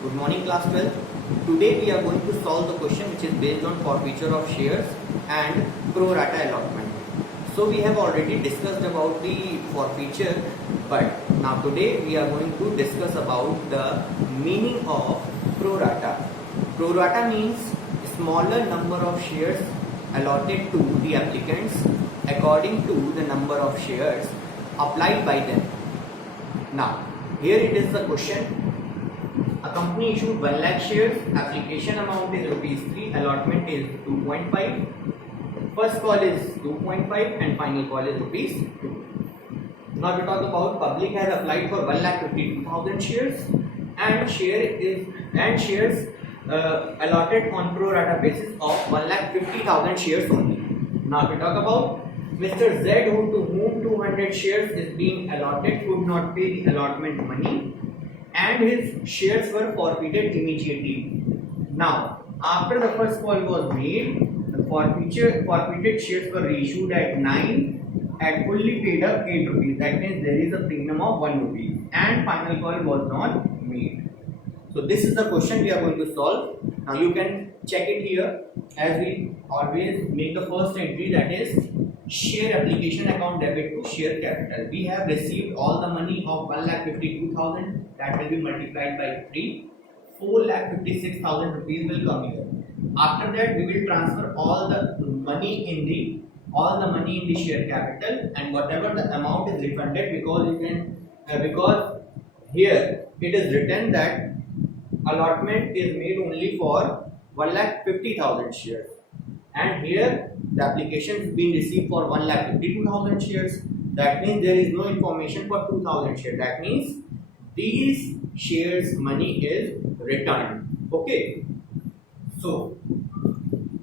Good morning class 12. Today we are going to solve the question which is based on forfeiture of shares and pro rata allotment. So we have already discussed about the forfeiture, but now today we are going to discuss about the meaning of pro rata. Pro rata means smaller number of shares allotted to the applicants according to the number of shares applied by them. Now here it is the question. A company issued 1 lakh shares, application amount is rupees 3, allotment is 2.5, first call is 2.5 and final call is rupees 2. Now we talk about public has applied for 1,52,000 shares and shares allotted on pro rata basis of 1,50,000 shares only. Now we talk about Mr. Z to whom 200 shares is being allotted could not pay the allotment money and his shares were forfeited immediately. Now, after the first call was made, the forfeited shares were reissued at 9 and fully paid up 8 rupees. That means there is a premium of 1 rupee and final call was not made. So this is the question we are going to solve. Now you can check it here as we always make the first entry, that is share application account debit to share capital. We have received all the money of 1,52,000, that will be multiplied by 3. 4,56,000 rupees will come here. After that we will transfer all the money in the share capital, and whatever the amount is refunded, because here it is written that allotment is made only for 1,50,000 shares, and here the application is being received for 1,52,000 shares. That means there is no information for 2,000 shares. That means these shares money is returned. Okay. So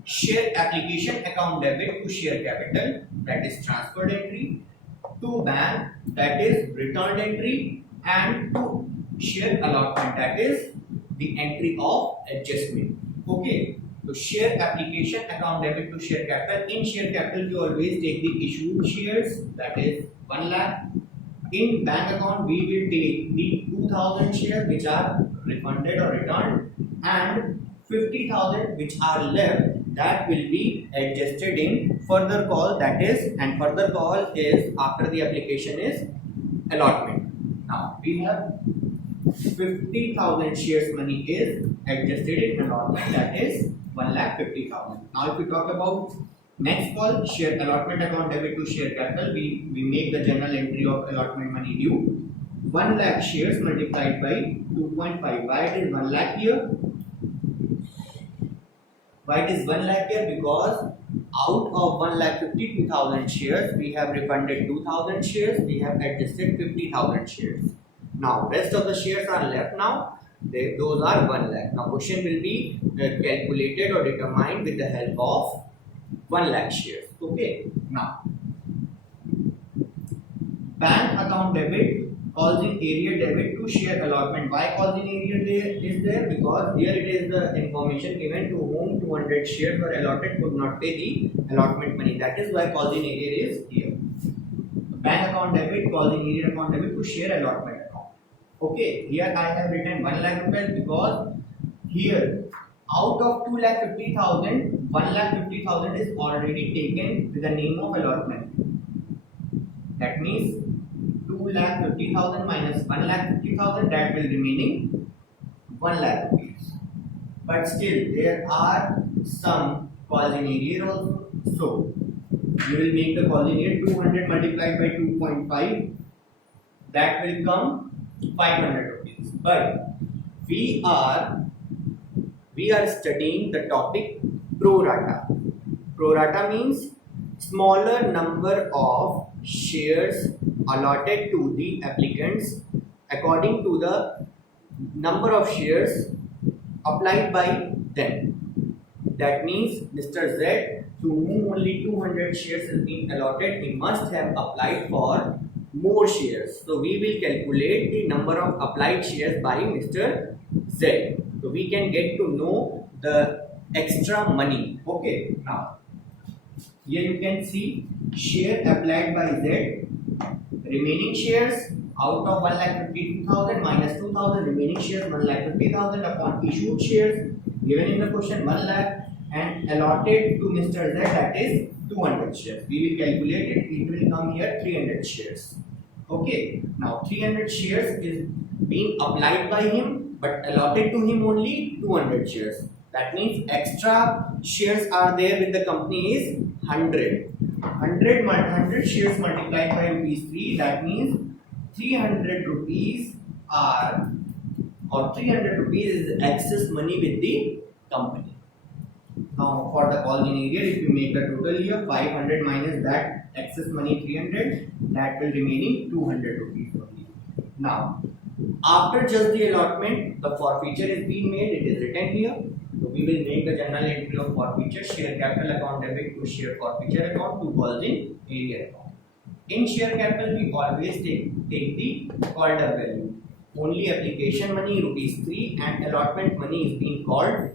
share application account debit to share capital, that is transferred entry, to bank, that is returned entry, and to share allotment, that is the entry of adjustment. Okay. So share application account debit to share capital. In share capital you always take the issued shares, that is 1 lakh. In bank account we will take the 2,000 shares which are refunded or returned, and 50,000 which are left, that will be adjusted in further call, that is, and further call is after the application is allotment. Now we have 50,000 shares money is adjusted in allotment, that is 1,50,000. Now if we talk about next call, share allotment account debit to share capital, we make the general entry of allotment money due 1 lakh shares multiplied by 2.5. Why it is 1 lakh here? Why it is 1 lakh here? Because out of 1,52,000 shares we have refunded 2,000 shares, we have adjusted 50,000 shares. Now rest of the shares are left now, those are 1 lakh. Now question will be calculated or determined with the help of 1 lakh shares. Okay. Now bank account debit calls in area debit to share allotment. Why calls in area is there? Because here it is the information given to whom 200 shares were allotted could not pay the allotment money. That is why calls in area is here. Bank account debit calls in area account debit to share allotment account. Okay, here I have written 1 lakh rupees because here out of 2,50,000, 1,50,000 is already taken with the name of allotment. That means 2,50,000 minus 1,50,000, that will remaining 1 lakh rupees. But still there are some calls in area also. So you will make the call in area 200 multiplied by 2.5, that will come 500 rupees. But we are studying the topic pro rata. Pro rata means smaller number of shares allotted to the applicants according to the number of shares applied by them. That means Mr. Z, to whom only 200 shares is being allotted, he must have applied for more shares. So we will calculate the number of applied shares by Mr. Z. So we can get to know the extra money. Okay. Now here you can see share applied by Z, remaining shares out of 1,52,000 minus 2,000 remaining shares 1,50,000 upon issued shares given in the question 1 lakh and allotted to Mr. Z, that is 200 shares. We will calculate it. It will come here 300 shares. Okay. Now 300 shares is being applied by him, but allotted to him only 200 shares. That means extra shares are there with the company is 100. 100 shares multiplied by rupees 3. That means 300 rupees are, or 300 rupees is excess money with the company. Now for the call in area, if you make the total here, 500 minus that excess money 300, that will remaining 200 rupees only. Now after just the allotment, the forfeiture is being made. It is written here. So we will make the journal entry of forfeiture, share capital account debit to share forfeiture account to calls in area account. In share capital, we always take the called up value. Only application money rupees 3 and allotment money is being called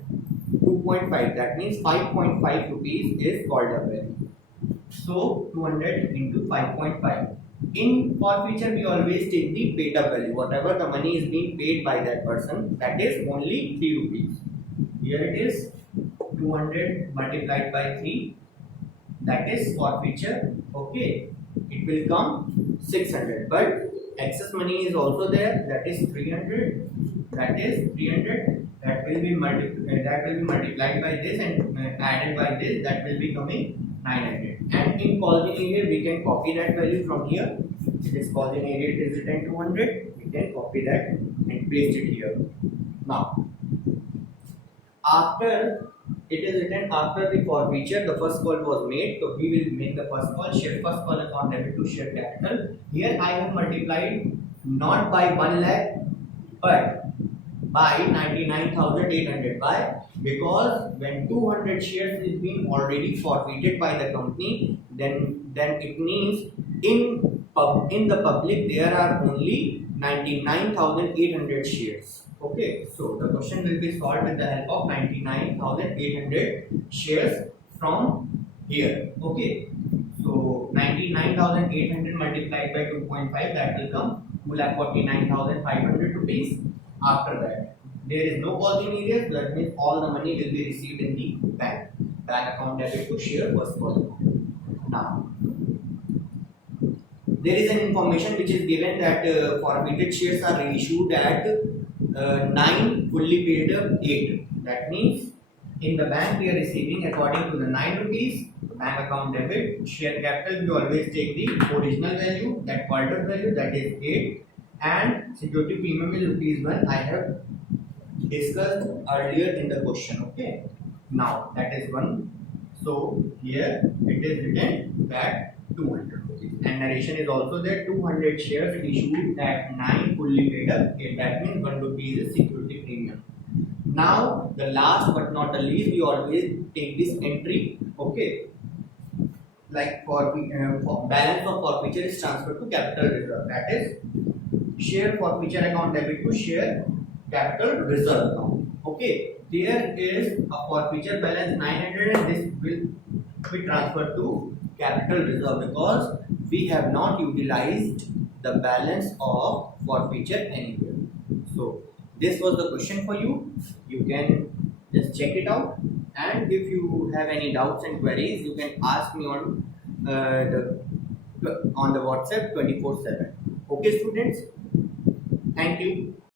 2.5. That means 5.5 rupees is called up value. So 200 into 5.5. In forfeiture, we always take the paid up value. Whatever the money is being paid by that person, that is only 3 rupees. Here it is 200 multiplied by 3. That is forfeiture. Okay. It will come 600. But excess money is also there. That is 300. That is 300. That will be multiplied by this and added by this. That will be coming 900. And in calls in area, we can copy that value from here. It is calls in area, it is written 200. We can copy that and paste it here. Now, after it is written after the forfeiture, the first call was made. So we will make the first call, share first call account debit to share capital. Here I have multiplied not by 1 lakh but by 99,800. Why? Because when 200 shares is being already forfeited by the company, then it means in the public there are only 99,800 shares. Okay, so the question will be solved with the help of 99,800 shares from here. Okay, so 99,800 multiplied by 2.5, that will come 2,49,500 rupees. After that, there is no calls in areas. That means all the money will be received in the bank account debit to share first call account. Now, there is an information which is given that forfeited shares are reissued at 9, fully paid 8. That means in the bank we are receiving according to the 9 rupees. Bank account debit, share capital, we always take the original value, that quarter value, that is 8. And security premium is rupees 1. I have discussed earlier in the question. Okay, now that is 1. So here it is written that 200 rupees, and narration is also there. 200 shares issued at 9, fully paid up 8. That means 1 rupee is security premium. Now the last but not the least, we always take this entry. Okay, like for balance of forfeiture is transferred to capital reserve. That is share forfeiture account debit to share capital reserve account. Okay, there is a forfeiture balance 900 and this will be transferred to capital reserve because we have not utilized the balance of forfeiture anywhere. So this was the question for you. You can just check it out, and if you have any doubts and queries, you can ask me on the WhatsApp 24/7. Okay, students. Thank you.